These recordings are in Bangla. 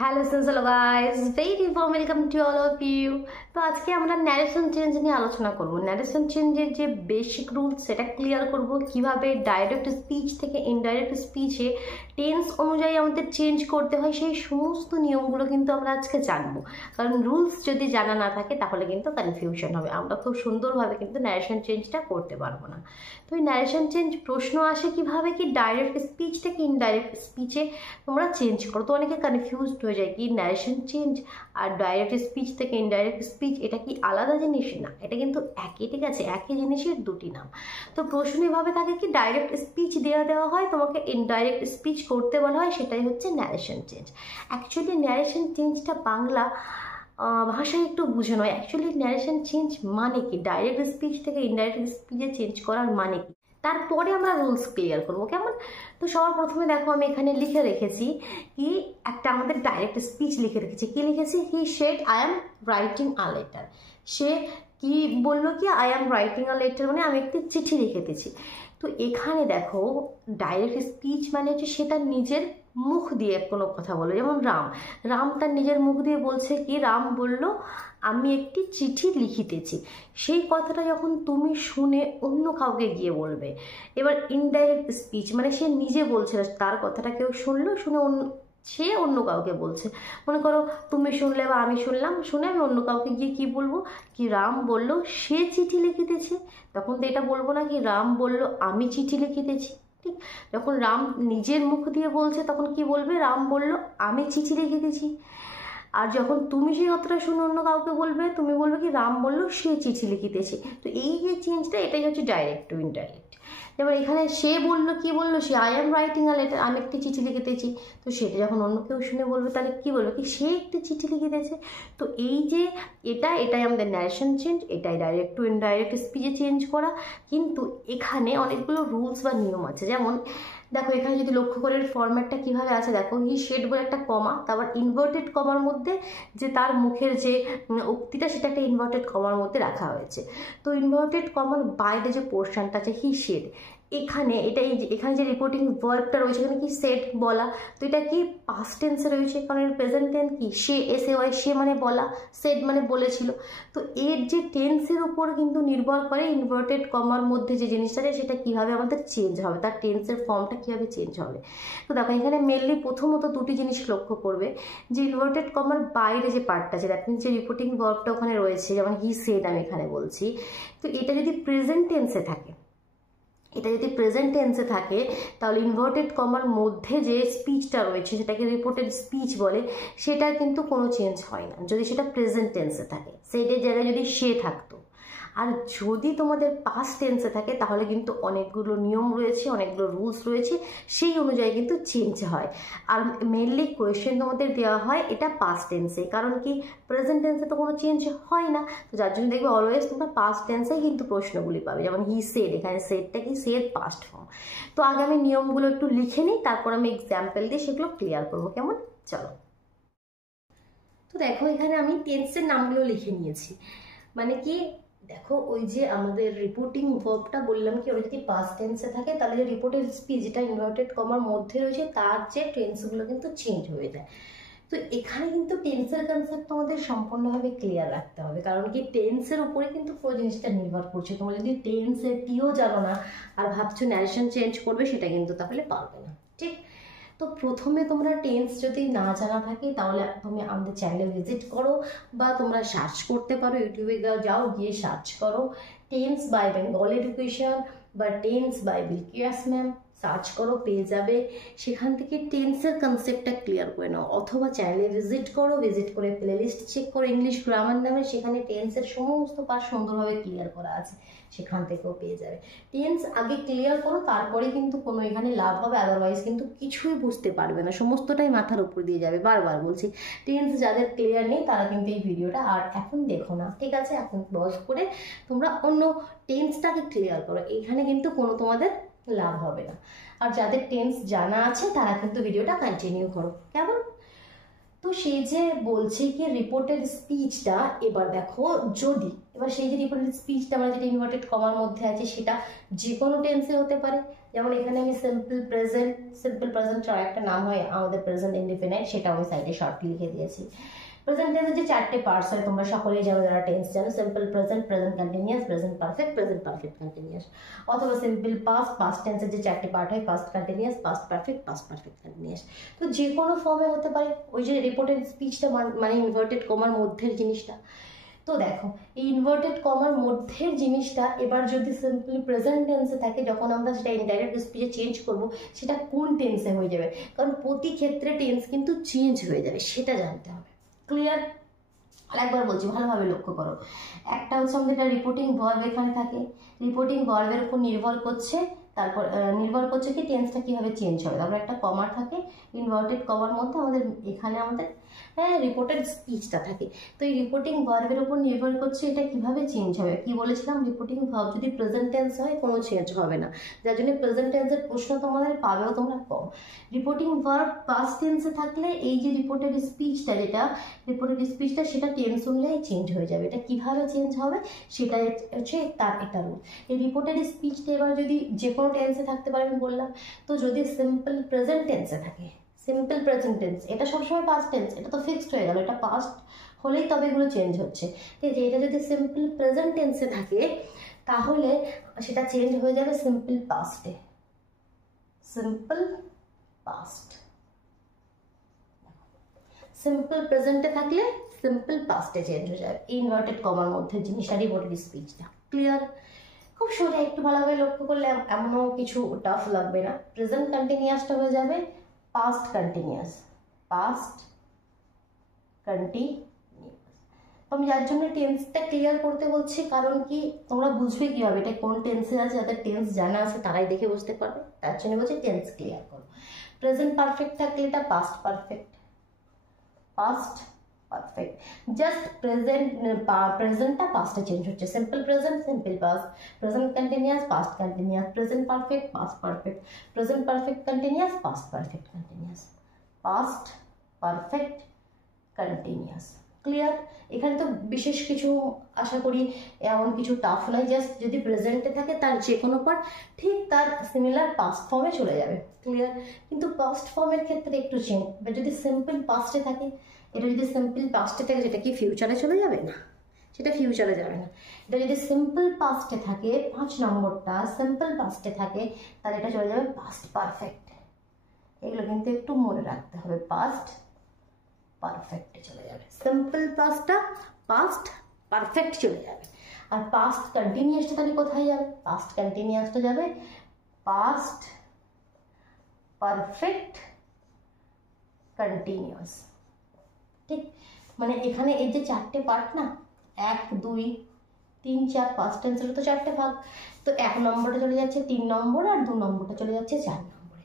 Hello hello guys, very warm welcome to all of you. তো আজকে আমরা ন্যারেশন চেঞ্জ নিয়ে আলোচনা করব। ন্যারেশন চেঞ্জের যে বেসিক রুলস সেটা ক্লিয়ার করব, কিভাবে ডাইরেক্ট স্পিচ থেকে ইনডাইরেক্ট স্পিচে টেন্স অনুযায়ী আমাদের চেঞ্জ করতে হয়, সেই সমস্ত নিয়মগুলো কিন্তু আমরা আজকে জানবো। কারণ রুলস যদি জানা না থাকে তাহলে কিন্তু কনফিউশন হবে, আমরা খুব সুন্দরভাবে কিন্তু ন্যারেশন চেঞ্জটা করতে পারবো না। তো এই ন্যারেশন চেঞ্জ প্রশ্ন আসে কিভাবে, কি ডাইরেক্ট স্পিচ থেকে ইনডাইরেক্ট স্পিচে তোমরা চেঞ্জ করো। তো অনেকে কনফিউজড হয়ে যায় কি ন্যারেশন চেঞ্জ আর ডাইরেক্ট স্পিচ থেকে ইনডাইরেক্ট স্পিচ এটা কি আলাদা জিনিস? না, এটা কিন্তু একই, ঠিক আছে, একই জিনিসের দুটি নাম। তো প্রশ্ন এভাবে থাকে কি ডাইরেক্ট স্পিচ দেওয়া হয়, তোমাকে ইনডাইরেক্ট স্পিচ করতে বলা হয়, সেটাই হচ্ছে ন্যারেশন চেঞ্জ। অ্যাকচুয়ালি ন্যারেশন চেঞ্জটা বাংলা ভাষায় একটু বুঝে নয়। অ্যাকচুয়ালি ন্যারেশন চেঞ্জ মানে কি, ডাইরেক্ট স্পিচ থেকে ইনডাইরেক্ট স্পিচে চেঞ্জ করার মানে কি, তারপরে আমরা রুলস ক্লিয়ার করবো, কেমন? তো সবার প্রথমে দেখো আমি এখানে লিখে রেখেছি কি একটা আমাদের ডাইরেক্ট স্পিচ লিখে রেখেছি। কি লিখেছি? He said I am writing a letter. সে কি বললো কি I am writing a letter, মানে আমি একটি চিঠি লিখে দিয়েছি। তো এখানে দেখো ডাইরেক্ট স্পিচ মানে হচ্ছে সে তার নিজের মুখ দিয়ে কোনো কথা বলে। যেমন রাম তার নিজের মুখ দিয়ে বলছে কি, রাম বলল আমি একটি চিঠি লিখিতেছি। সেই কথাটা যখন তুমি শুনে অন্য কাউকে গিয়ে বলবে। এবার ইনডাইরেক্ট স্পিচ মানে সে নিজে বলছে না, তার কথাটা কেউ শুনলো, শুনে সে অন্য কাউকে বলছে। মনে করো তুমি শুনলে বা আমি শুনলাম, শুনে আমি অন্য কাউকে গিয়ে কি বলবো, কি রাম বলল সে চিঠি লিখিতেছে। তখন তো এটা বলবো না কি রাম বলল আমি চিঠি লিখিতেছি। ঠিক, যখন রাম নিজের মুখ দিয়ে বলছে তখন কি বলবে, রাম বলল আমি চিঠি লিখিতেছি। আর যখন তুমি সেই কথাটা শুনে অন্য কাউকে বলবে, তুমি বলবে কি রাম বলল সে চিঠি লিখিতেছে। তো এই যে চেঞ্জটা, এটাই হচ্ছে ডাইরেক্ট টু ইনডাইরেক্ট। যেমন এখানে সে বললো, কি বললো, সে I am writing a letter, আমি একটি চিঠি লিখিতেছি। তো সেটা যখন অন্য কেউ শুনে বলবে তাহলে কি বলবে, কি সে একটি চিঠি লিখিতেছে। তো এই যে এটাই আমাদের ন্যারেশন চেঞ্জ, এটাই ডাইরেক্ট টু ইনডাইরেক্ট স্পিচে চেঞ্জ করা। কিন্তু এখানে অনেকগুলো রুলস বা নিয়ম আছে। যেমন দেখো এখানে যদি লক্ষ্য করে ফরম্যাটটা কিভাবে আছে, দেখো হি শেড বলে একটা কমা, তারপর ইনভার্টেড কমার মধ্যে যে তার মুখের যে উক্তিটা সেটা একটা ইনভার্টেড কমার মধ্যে রাখা হয়েছে। তো ইনভার্টেড কমার বাইরে যে পোর্শনটা আছে হি শেড, এখানে এখানে যে রিপোর্টিং ভার্বটা রয়েছে এখানে কি সেড বলা। তো এটা কি পাস্ট টেন্সে রয়েছে, কারণ এর প্রেজেন্ট টেন্স কি সে, SAY, সে মানে বলা, সেড মানে বলেছিল। তো এর যে টেন্সের উপর কিন্তু নির্ভর করে ইনভার্টেড কমার মধ্যে যে জিনিসটা আছে সেটা কিভাবে আমাদের চেঞ্জ হবে, তার টেন্সের ফর্মটা কিভাবে চেঞ্জ হবে। তো দেখো এখানে মেনলি প্রথমত দুটি জিনিস লক্ষ্য করবে, যে ইনভার্টেড কমার বাইরে যে পার্টটা আছে, দ্যাট মিনস যে রিপোর্টিং ভার্বটা ওখানে রয়েছে, যেমন হি সেড আমি এখানে বলছি। তো এটা যদি প্রেজেন্ট টেন্সে থাকে, তাহলে ইনভার্টেড কমার মধ্যে যে স্পিচটা রয়েছে সেটাকে রিপোর্টেড স্পিচ বলে, সেটা কিন্তু কোনো চেঞ্জ হয় না যদি সেটা প্রেজেন্ট টেন্সে থাকে, সেইটার জায়গায় যদি সে থাকতো। আর যদি তোমাদের পাস্ট টেন্সে থাকে তাহলে কিন্তু অনেকগুলো নিয়ম রয়েছে, অনেকগুলো রুলস রয়েছে, সেই অনুযায়ী কিন্তু চেঞ্জ হয়। আর মেনলি কোয়েশ্চেন তোমাদের দেওয়া হয় এটা পাস্ট টেন্সে, কারণ কি প্রেজেন্ট টেন্সে তো কোনো চেঞ্জ হয় না। তো যার জন্য দেখবে অলওয়েজ তোমরা পাস্ট টেন্সেই কিন্তু প্রশ্নগুলি পাবে। যেমন হি সেড, এখানে সেডটা কি সেড পাস্ট ফর্ম। তো আগে আমি নিয়মগুলো একটু লিখে নিই, তারপর আমি এক্সাম্পল দিয়ে সেগুলো ক্লিয়ার করবো, কেমন? চলো। তো দেখো এখানে আমি টেন্সের নামগুলো লিখে নিয়েছি। মানে কি দেখো ওই যে আমাদের রিপোর্টিং ভার্বটা বললাম কি ওটা যদি পাস্ট টেন্সে থাকে তাহলে যে রিপোর্টেড স্পিচ যেটা ইনভার্টেড কমার মধ্যে রয়েছে তার যে টেন্সগুলো কিন্তু চেঞ্জ হয়ে যায়। তো এখানে কিন্তু টেন্সের কনসেপ্ট আমাদের সম্পূর্ণভাবে ক্লিয়ার রাখতে হবে, কারণ কি টেন্সের উপরে কিন্তু পুরো জিনিসটা নির্ভর করছে। তোমরা যদি টেন্সের টিও জানো না আর ভাবছো ন্যারেশন চেঞ্জ করবে, সেটা কিন্তু তাহলে পারবে না। ঠিক, তো প্রথমে তোমরা টেন্স যদি না জানা থাকে তাহলে তুমি আমাদের চ্যানেলে ভিজিট করো, বা তোমরা সার্চ করতে পারো, ইউটিউবে যাও, গিয়ে সার্চ করো টেন্স বাই বেঙ্গল এডুকেশন বা টেন্স বাই বিলকিয়াস ম্যাম, সার্চ করো, পেয়ে যাবে। সেখান থেকে টেন্সের কনসেপ্টটা ক্লিয়ার করে নাও, অথবা চ্যানেলে ভিজিট করো, ভিজিট করে প্লেলিস্ট চেক করো ইংলিশ গ্রামার নামে, সেখানে টেন্সের সমস্ত পার্ট সুন্দরভাবে ক্লিয়ার করা আছে, সেখান থেকেও পেয়ে যাবে। টেন্স আগে ক্লিয়ার করো, তারপরে কিন্তু কোনো এখানে লাভ হবে, আদারওয়াইজ কিন্তু কিছুই বুঝতে পারবে না, সমস্তটাই মাথার উপর দিয়ে যাবে। বারবার বলছি, টেন্স যাদের ক্লিয়ার নেই তারা কিন্তু এই ভিডিওটা আর এখন দেখো না, ঠিক আছে? এখন পজ করে তোমরা অন্য টেন্সটাকে ক্লিয়ার করো, এখানে কিন্তু কোনো তোমাদের লাভ হবে না। আর যাদের টেন্স জানা আছে তারা কিন্তু ভিডিওটা কন্টিনিউ করো, কেমন? তো সেই যে বলছে কি রিপোর্টেড স্পিচটা, এবার দেখো যদি এবার সেই যে রিপোর্টেড স্পিচটা আমরা যেটা ইনভার্টেড কমার মধ্যে আছে সেটা যে কোনো টেন্সে হতে পারে। যেমন এখানে আমি সিম্পল প্রেজেন্টের একটা নাম হয় আমাদের প্রেজেন্ট ইনডিফিনাইট, সেটা আমি সাইডে শর্টলি লিখে দিয়েছি। প্রেজেন্ট টেন্সের যে 4টে পার্টস হয় তোমরা সকলেই জানো যারা টেন্স জানো, simple present, present continuous, present perfect continuous, অথবা সিম্পল পাস্ট টেন্সের যে 4টে পার্ট হয় past continuous, past perfect continuous. তো যে কোনো ফর্মে হতে পারে, ওই যে রিপোর্টেড স্পিচটা মানে ইনভার্টেড কমার মধ্যের জিনিসটা। তো দেখো এই ইনভার্টেড কমার মধ্যের জিনিসটা এবার যদি সিম্পলি প্রেজেন্ট টেন্সে থাকে, যখন আমরা সেটা ইনডাইরেক্ট স্পিচে চেঞ্জ করব সেটা কোন টেন্সে হয়ে যাবে, কারণ প্রতি ক্ষেত্রে টেন্স কিন্তু চেঞ্জ হয়ে যাবে, সেটা জানতে হবে। ক্লিয়ার? আরেকবার বলছি, ভালোভাবে লক্ষ্য করো। একটা হচ্ছে আমাদের একটা রিপোর্টিং ভার্ব এখানে থাকে, রিপোর্টিং ভার্বের উপর নির্ভর করছে কি টেন্সটা কীভাবে চেঞ্জ হবে। তারপর একটা কমা থাকে, ইনভার্টেড কমার মধ্যে এখানে আমাদের রিপোর্টেড স্পিচটা থাকে। তো এই রিপোর্টিং ভার্বের উপর নির্ভর করছে এটা কিভাবে চেঞ্জ হবে। কি বলেছিলাম, রিপোর্টিং ভার্ব যদি প্রেজেন্ট টেন্স হয় কোনো চেঞ্জ হবে না, যার জন্য প্রেজেন্ট টেন্সের প্রশ্ন তোমাদের পাবেও তোমরা কম। রিপোর্টিং ভার্ব পাস্ট টেন্সে থাকলে এই যে রিপোর্টেড স্পিচটা সেটা টেন্স অনুযায়ী চেঞ্জ হয়ে যাবে। এটা কিভাবে চেঞ্জ হবে সেটা হচ্ছে তার একটা রুল। এই রিপোর্টেড স্পিচটা এবার যদি যে কোনো টেন্সে থাকতে পারে আমি বললাম, তো যদি সিম্পল প্রেজেন্ট টেন্সে থাকে, সিম্পল প্রেজেন্ট টেন্স এটা সবসময় পাস্ট টেন্স, এটা তো ফিক্সড হয়ে গেল, এটা পাস্ট হলেই তবে এগুলো চেঞ্জ হচ্ছে। ঠিক আছে, এটা যদি সিম্পল প্রেজেন্ট টেন্সে থাকে তাহলে সেটা চেঞ্জ হয়ে যাবে সিম্পল পাস্টে, সিম্পল পাস্ট। সিম্পল প্রেজেন্টে থাকলে সিম্পল পাস্টে চেঞ্জ হয়ে যাবে, ইনভার্টেড কমার মধ্যে জিনিসটা রিপোর্টেড স্পিচটা। ক্লিয়ার? খুব সোজা, একটু ভালোভাবে লক্ষ্য করলে এমনও কিছু টাফ লাগবে না। প্রেজেন্ট কন্টিনিউয়াসটা হয়ে যাবে পাস্ট কন্টিনিউয়াস, আমি যার জন্য টেন্সটা ক্লিয়ার করতে বলছি, কারণ কি তোমরা বুঝবে কীভাবে এটা কোন টেন্সে আছে, যাদের টেন্স জানা আছে তারাই দেখে বুঝতে পারবে, তার জন্য বলছি টেন্স ক্লিয়ার করো। প্রেজেন্ট পারফেক্ট থাকলে এটা পাস্ট পারফেক্ট, জাস্ট প্রেজেন্টটা পাস্টে চেঞ্জ হচ্ছে, simple present, simple past, present continuous, past continuous, present perfect, past perfect, present perfect continuous, past perfect continuous, past perfect continuous. Clear? এখানে তো বিশেষ কিছু আশা করি এমন কিছু টাফ নয়, জাস্ট যদি প্রেজেন্টে থাকে তার যে কোনো পার্ট ঠিক তার সিমিলার পাস্ট ফর্মে চলে যাবে। ক্লিয়ার? কিন্তু পাস্ট ফর্মের ক্ষেত্রে একটু চেঞ্জ, বা যদি সিম্পল পাস্টে থাকে, এটা যদি সিম্পল পাস্টে থাকে সেটা কি ফিউচারে চলে যাবে না, সেটা ফিউচারে যাবে না। এটা যদি সিম্পল পাস্টে থাকে, 5 নম্বরটা সিম্পল পাস্টে থাকে, তাহলে এটা চলে যাবে পাস্ট পারফেক্ট। এগুলো কিন্তু একটু মনে রাখতে হবে, পাস্ট পারফেক্টে চলে যাবে, সিম্পল পাস্টটা পাস্ট পারফেক্ট চলে যাবে। আর পাস্ট কন্টিনিউয়াসটা তাহলে কোথায় যাবে, পাস্ট কন্টিনিউয়াসটা যাবে পাস্ট পারফেক্ট কন্টিনিউয়াস। ঠিক, মানে এখানে এই যে 4টে পার্ট না, 1 2 3 4 পাস্ট টেন্সের তো 4টে ভাগ, তো 1 নম্বরটা চলে যাচ্ছে 3 নম্বর, আর 2 নম্বরটা চলে যাচ্ছে 4 নম্বরে।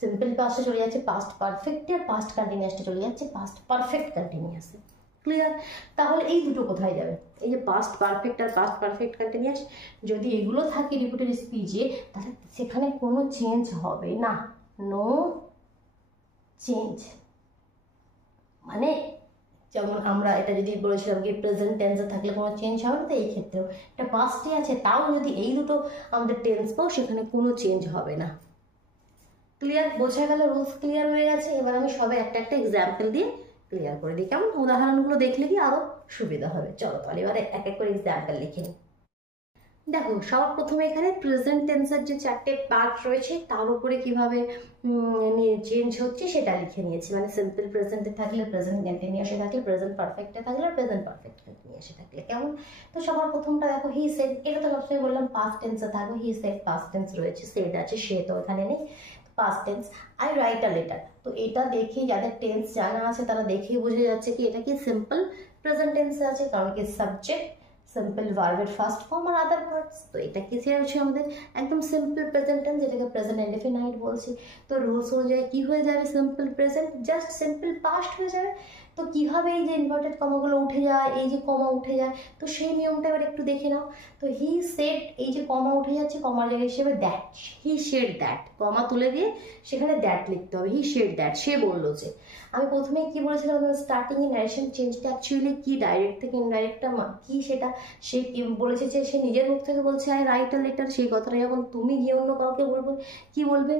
সিম্পল পাস্টে চলে যাচ্ছে পাস্ট পারফেক্টে, আর পাস্ট কন্টিনিউয়াসটা চলে যাচ্ছে পাস্ট পারফেক্ট কন্টিনিউয়াসে। ক্লিয়ার? তাহলে এই দুটো কোথায় যাবে, এই যে পাস্ট পারফেক্ট আর পাস্ট পারফেক্ট কন্টিনিউয়াস, যদি এগুলো থাকে রিপিটেড স্পিচে তাহলে সেখানে কোনো চেঞ্জ হবে না, নো চেঞ্জ। মানে যেমন আমরা এটা যদি বলেছিলাম কি প্রেজেন্ট টেন্সে থাকলে কোনো চেঞ্জ হবে না, তো এই ক্ষেত্রেও এটা পাস্টে আছে, তাও যদি এই দুটো আমাদের টেন্স পাও সেখানে কোনো চেঞ্জ হবে না। ক্লিয়ার? বোঝা গেল? রুলস ক্লিয়ার হয়ে গেছে। এবার আমি সবাই একটা এক্সাম্পল দিয়ে ক্লিয়ার করে দিই, কেমন? উদাহরণগুলো দেখলে কি আরও সুবিধা হবে। চলো তাহলে এবারে এক এক করে এক্সাম্পল লিখে নিই। দেখো সবার প্রথমে এখানে প্রেজেন্ট টেন্সের যে 4টে পার্ট রয়েছে তার উপরে কিভাবে চেঞ্জ হচ্ছে সেটা লিখে নিয়েছি। মানে সিম্পল প্রেজেন্টে থাকলে, প্রেজেন্ট কন্টিনিউয়াসে থাকলে, প্রেজেন্ট পারফেক্টে থাকলে, আর প্রেজেন্ট পারফেক্ট কন্টিনিউয়াসে থাকলে। কেমন? তো সবার প্রথমটা দেখো হি সেড, এটা তো সবসময় বললাম পাস্ট টেন্সে থাকবে, হি সেড পাস্ট টেন্স রয়েছে, সেড আছে, সে তো এখানে নেই, past tense. I write a letter, তো এটা দেখেই যাদের টেন্স জানা আছে তারা দেখেই বুঝে যাচ্ছে কি এটা কি সিম্পল প্রেজেন্ট টেন্সে আছে, কারণ কি সাবজেক্ট, সিম্পল ভার্বের ফার্স্ট ফর্ম আর আদার পার্টস। তো এটা কি হচ্ছে আমাদের একদম সিম্পল প্রেজেন্ট টেন্স, যেটাকে প্রেজেন্ট ইনডেফিনাইট বলছি। তো রুলস অনুযায়ী কি হয়ে যাবে, simple present just simple past হয়ে যাবে। তো তো কিভাবে এই যে ইনভার্টেড কমাগুলো উঠে যায়, এই যে কমা উঠে যায়, তো সেই নিয়মটা এবার একটু দেখে নাও। তো হি সেড, এই যে কমা উঠে যাচ্ছে, কমার জায়গায় হিসেবে দ্যাট, হি শেড দ্যাট, কমা তুলে দিয়ে সেখানে দ্যাট লিখতে হবে, হি শেড দ্যাট, সে বললো যে। আমি প্রথমেই কি বলেছিলাম, স্টার্টিং এ ন্যারেশন চেঞ্জটা অ্যাকচুয়ালি কি, ডাইরেক্ট থেকে ইনডাইরেক্টটা কি সেটা সে কি বলেছে, যে সে নিজের মুখ থেকে বলছে আই রাইট আ লেটার, সেই কথাটা যখন তুমি গিয়ে অন্য কাউকে বলবে, কি বলবে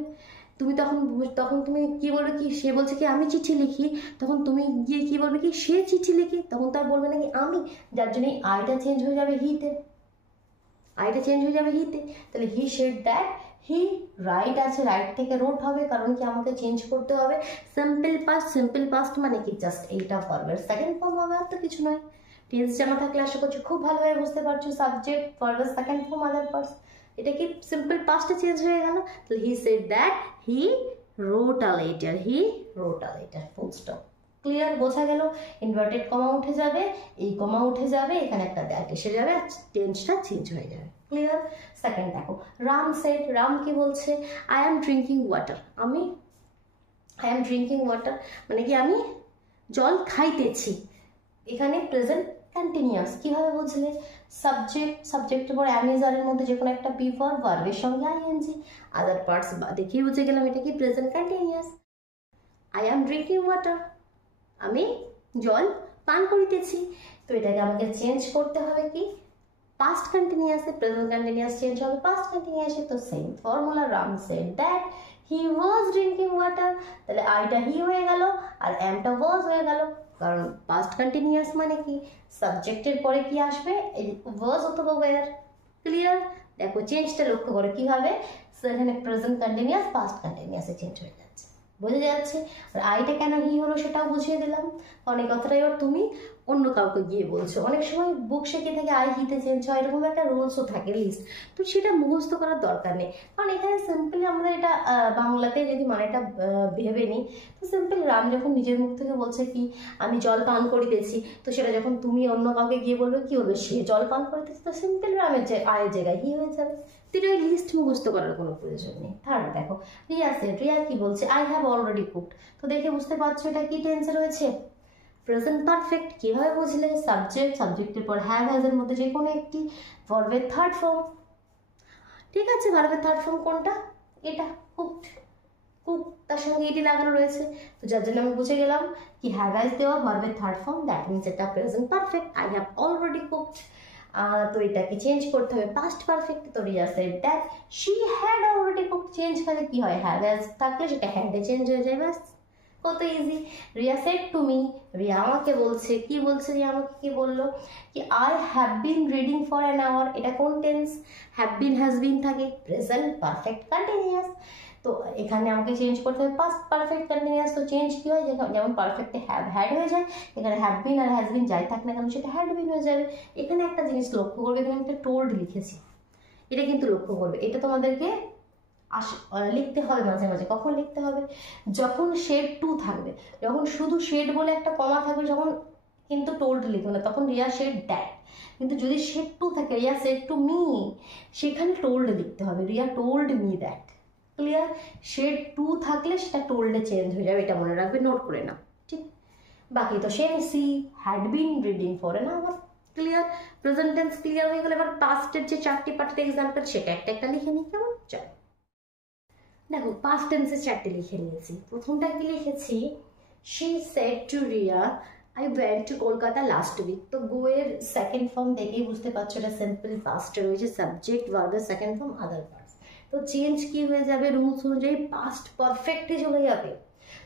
তুমি, তখন তখন তুমি কি বলবে, কি সে বলছে কি আমি চিঠি লিখি, তখন তুমি গিয়ে কি বলবে, কি সে চিঠি লিখি, তখন তার বলবে নাকি আমি, যার জন্য আইটা চেঞ্জ হয়ে যাবে হিতে, আইটা চেঞ্জ হয়ে যাবে হিতে। তাহলে হি শেড দ্যাট, হি রাইট আছে, রাইট থেকে রোট হবে, কারণ কি আমাকে চেঞ্জ করতে হবে। সিম্পল পাস্ট, সিম্পল পাস্ট মানে কি জাস্ট এইটা ভার্বের সেকেন্ড ফর্ম হবে, আর তো কিছু নয়। টেন্স জানা থাকলে আশা করছি খুব ভালোভাবে বুঝতে পারছো, সাবজেক্ট ভার্বের সেকেন্ড ফর্ম আদার পার্টস, এটা কি সিম্পল পাস্টে চেঞ্জ হয়ে গেল। তাহলে he said that he wrote a letter, he wrote a letter, full stop. Clear, বোঝা গেল। ইনভার্টেড কমা উঠে যাবে, এই কমা উঠে যাবে, এখানে একটা দ্যাট এসে যাবে, টেন্সটা চেঞ্জ হয়ে যাবে। ক্লিয়ার। সেকেন্ড দেখো, রাম সেড, রাম কি বলছে, আই এম ড্রিঙ্কিং ওয়াটার, আমি আই এম ড্রিঙ্কিং ওয়াটার মানে কি আমি জল খাইতেছি, এখানে প্রেজেন্ট কন্টিনিউয়াস। কিভাবে বুঝলে, সাবজেক্ট, সাবজেক্টের পর অ্যামিজারের মধ্যে যে কোনো একটা বি ভার্ব, ভার্বের সঙ্গে আইএনজি, আদার পার্টস দেখিয়ে বুঝে গেলাম এটা কি present continuous. I am drinking water, আমি জল পান করিতেছি, তো এটাকে আমাকে চেঞ্জ করতে হবে কি পাস্ট কন্টিনিউয়াসে, প্রেজেন্ট কন্টিনিউয়াস চেঞ্জ হবে পাস্ট কন্টিনিউয়াসে। তো same formula, Ram shed that he was drinking water, তাহলে আইটা হি হয়ে গেল আর এমটা ওয়াজ হয়ে গেল, কারণ পাস্ট কন্টিনিউয়াস মানে কি সাবজেক্টের পরে কি আসবে, ওয়াজ অথবা ওয়্যার। ক্লিয়ার। দেখো চেঞ্জটা লক্ষ্য করো কিভাবে, সেখানে প্রেজেন্ট কন্টিনিউয়াস পাস্ট কন্টিনিউয়াসে চেঞ্জ হয়ে যাচ্ছে, বোঝা যাচ্ছে। আর আইটা কেন হি হলো সেটাও বুঝিয়ে দিলাম, কারণ এই কথাটা এবার তুমি অন্য কাউকে গিয়ে বলছো। অনেক সময় বুক শেখে থেকে আই হিতে চেঞ্জ হয়, এরকম একটা রুলসও থাকে লিস্ট, তো সেটা মুখস্থ করার দরকার নেই, কারণ এখানে সিম্পলি আমাদের এটা বাংলাতে যদি মানেটা ভেবে নিই, তো সিম্পল রাম যখন নিজের মুখ থেকে বলছে কি আমি জল পান করিতেছি, তো সেটা যখন তুমি অন্য কাউকে গিয়ে বলবে কি বলবে, সে জল পান করিতেছে, তো সিম্পল রামের যে আয়ের জায়গায় হি হয়ে যাবে। তো এটা লিস্ট মুখস্থ করার কোনো প্রয়োজন নেই। থার্ড দেখো, রিয়া সেড, রিয়া কি বলছে, আই হ্যাভ অলরেডি কুকড, তো দেখে বুঝতে পারছো এটা কি টেন্সে রয়েছে, প্রেজেন্ট পারফেক্ট। কিভাবে বুঝলে, সাবজেক্ট, সাবজেক্টের পর হ্যাভ হ্যাজের মধ্যে যে কোনো একটি, ভার্বের থার্ড ফর্ম। ঠিক আছে, ভার্বের থার্ড ফর্ম কোনটা, এটা কুকড, কুক তার সঙ্গে এটি লাগানো রয়েছে, তো যার জন্য আমি বুঝে গেলাম কি হ্যাভ হ্যাজ দেওয়া ভার্বের থার্ড ফর্ম, দ্যাট মিনস এটা present perfect, I have already cooked. তো এটাকে চেঞ্জ করতে হবে পাস্ট পারফেক্ট, তো Riya said that she had already cooked, change করলে কি হয়, হ্যাভ হ্যাজ থাকলে সেটা হ্যাডে চেঞ্জ হয়ে যায়, ব্যাস কত easy. Riya said to me, Riya আমাকে বলছে, কি বলছে রিয়া আমাকে, কি বললো কি I have been reading for an hour, এটা কোন tense, have been has been থাকে, প্রেজেন্ট পারফেক্ট কন্টিনিউয়াস, তো এখানে আমাকে চেঞ্জ করতে হবে পাস্ট পারফেক্ট কন্টিনিউয়াস। তো চেঞ্জ কি হয়, যেমন পারফেক্টে হ্যাভ হ্যাড হয়ে যায়, এখানে have been R has been যাই থাক না কেন সেটা হ্যাড বিন হয়ে যাবে। এখানে একটা জিনিস লক্ষ্য করবে, এখানে একটা টোল্ড লিখেছি, এটা কিন্তু লক্ষ্য করবে, এটা তোমাদেরকে লিখতে হবে মাঝে মাঝে। কখন লিখতে হবে, যখন শেড টু থাকবে, যখন শুধু শেড বলে একটা কমা থাকবে, যখন কিন্তু টোল্ড লিখবে না, তখন রিয়া শেড দ্যাট। কিন্তু যদি শেড টু থাকে, রিয়া সেড টু মি, সেখানে টোল্ড লিখতে হবে, Riya told me that. Clear. Said to থাকলে সেটা টোল্ডে চেঞ্জ হয়ে যাবে, এটা মনে রাখবে, নোট করে নাও। ঠিক, বাকি তো same, she had been reading for an hour. Clear. Present tense clear হয়ে গেলে এবার পাস্টের যে চারটি পার্টের এক্সাম্পল সেটা একটা একটা লিখে নিই, কেমন চল। দেখো পাস্ট টেন্সের চারটে লিখে নিয়েছি। প্রথমটা কি লিখেছি, she said to Riya I went to Kolkata last week. তো গো এর সেকেন্ড ফর্ম দেখেই বুঝতে পারছো এটা সিম্পল পাস্টে রয়েছে, সাবজেক্ট ভার্বের সেকেন্ড ফর্ম আদার পার্টস। তো চেঞ্জ কি হয়ে যাবে, রুলস অনুযায়ী পাস্ট পারফেক্টে চলে যাবে।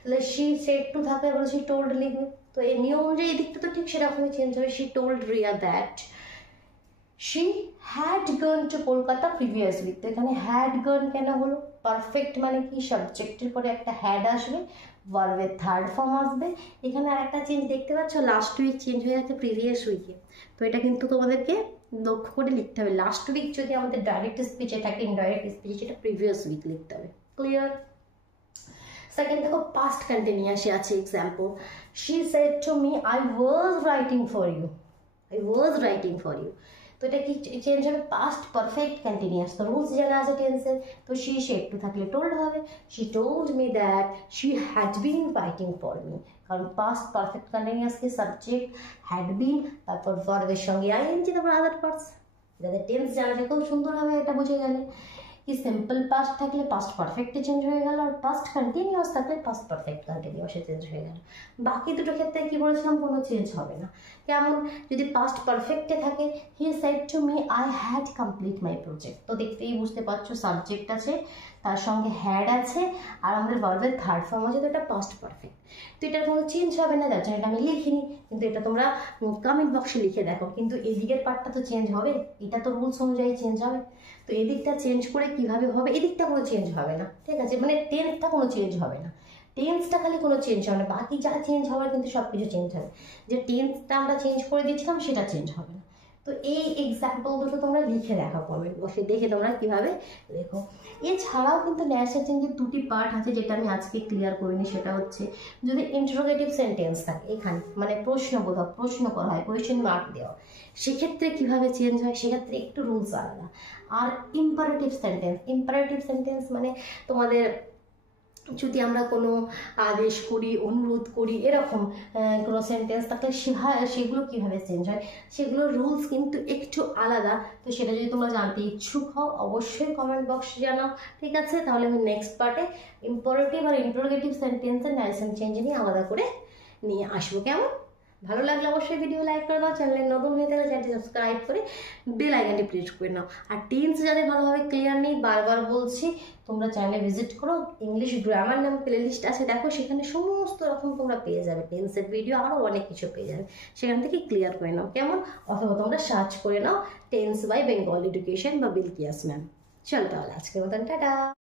তাহলে শি সেড টু থাকলে বলে শি টোল্ড লিখবে, তো এই নিয়ম অনুযায়ী এই দিকটা তো ঠিক সেরকমই চেঞ্জ হবে, she told Riya that she had gone to Kolkata previous week. তো এখানে হ্যাড গন কেন হলো, পারফেক্ট মানে কি সাবজেক্টের পরে একটা হ্যাড আসবে, ভার্বের থার্ড ফর্ম আসবে। এখানে আর একটা চেঞ্জ দেখতে পাচ্ছ, লাস্ট উইক চেঞ্জ হয়ে যাচ্ছে প্রিভিয়াস উইকে, তো এটা কিন্তু তোমাদেরকে লক্ষ্য করে লিখতে হবে। লাস্ট উইক যদি আমাদের ডাইরেক্ট স্পিচে থাকে, ইনডাইরেক্ট স্পিচে সেটা প্রিভিয়াস উইক লিখতে হবে। ক্লিয়ার। সেকেন্ড দেখো পাস্ট কন্টিনিউয়াসে আছে example, she said to me I was writing for you, I was writing for you. তো এটা কি চেঞ্জ হবে, পাস্ট পারফেক্ট কন্টিনিউয়াস। তো রুলস জানা আছে টেন্সের, তো শি শেড টু থাকলে টোল্ড হবে, she told me that she had been writing for me. কারণ past perfect continuously subject had been, তারপর ভার্বের সঙ্গে আইএনজি, তারপর আদার পার্টস। যাদের টেন্স জানা যায় খুব সুন্দরভাবে এটা বুঝে গেলে কি সিম্পল পাস্ট থাকলে পাস্ট পারফেক্টে চেঞ্জ হয়ে গেল, আর পাস্ট কন্টিনিউয়াস থাকলে পাস্ট পারফেক্ট কন্টিনিউয়াসে চেঞ্জ হয়ে গেল। বাকি দুটো ক্ষেত্রে কি বলেছিলাম, কোনো চেঞ্জ হবে না। কেমন, যদি পাস্ট পারফেক্টে থাকে he said to me I had complete my project, তো দেখতেই বুঝতে পারছো সাবজেক্ট আছে, তার সঙ্গে হ্যাড আছে, আর আমাদের ভার্বের থার্ড ফর্ম আছে, তো এটা পাস্ট পারফেক্ট। তো এটার কোনো চেঞ্জ হবে না, যার জন্য এটা আমি লিখিনি, কিন্তু এটা তোমরা কমেন্ট বক্সে লিখে দেখো। কিন্তু এদিকের পার্টটা তো চেঞ্জ হবে, এটা তো রুলস অনুযায়ী চেঞ্জ হবে। তো এদিকটা চেঞ্জ করে কিভাবে হবে, এদিকটা কোনো চেঞ্জ হবে না, ঠিক আছে, মানে টেন্সটা কোনো চেঞ্জ হবে না, টেন্সটা খালি কোনো চেঞ্জ হবে না, বাকি যা চেঞ্জ হওয়ার কিন্তু সব কিছু চেঞ্জ হবে। যে টেন্সটা আমরা চেঞ্জ করে দিচ্ছিলাম সেটা চেঞ্জ হবে না। তো এই এক্সাম্পল দুটো তোমরা লিখে দেখো কমেন্ট বক্সে, দেখে তোমরা কীভাবে লেখো। এছাড়াও কিন্তু ন্যারেশন চেঞ্জের দুটি পার্ট আছে যেটা আমি আজকে ক্লিয়ার করিনি, সেটা হচ্ছে যদি ইন্টারোগেটিভ সেন্টেন্স থাকে এখানে, মানে প্রশ্নবোধক, প্রশ্ন করা হয়, কোয়েশ্চেন মার্ক দেওয়া, সেক্ষেত্রে কীভাবে চেঞ্জ হয়, সেক্ষেত্রে একটু রুলস আলাদা। আর ইম্পারেটিভ সেন্টেন্স মানে তোমাদের যদি আমরা কোনো আদেশ করি, অনুরোধ করি, এরকম কোনো সেন্টেন্স থাকলে সেগুলো কীভাবে চেঞ্জ হয়, সেগুলোর রুলস কিন্তু একটু আলাদা। তো সেটা যদি তোমরা জানতে ইচ্ছুক হও অবশ্যই কমেন্ট বক্সে জানাও, ঠিক আছে। তাহলে আমি নেক্সট পার্টে ইম্পারেটিভ আর ইন্টারোগেটিভ সেন্টেন্সের ন্যারেশন চেঞ্জ নিয়ে আলাদা করে নিয়ে আসবো। কেমন, ভালো লাগলে অবশ্যই ভিডিও লাইক করে দাও, চ্যানেলে নতুন হয়ে থাকলে চ্যানেলটি সাবস্ক্রাইব করে বেল আইকনটি প্রেস করে নাও। আর টেন্স যাদের ভালোভাবে ক্লিয়ার নেই, বারবার বলছি তোমরা চ্যানেলে ভিজিট করো, ইংলিশ গ্রামার নামে প্লেলিস্ট আছে, দেখো সেখানে সমস্ত রকম তোমরা পেয়ে যাবে, টেন্সের ভিডিও আরও অনেক কিছু পেয়ে যাবে, সেখান থেকে ক্লিয়ার করে নাও। কেমন, অথবা তোমরা সার্চ করে নাও টেন্স বাই বেঙ্গল এডুকেশন বা বিলকিয়াস ম্যাম। চল তাহলে আজকের মতন টাটা।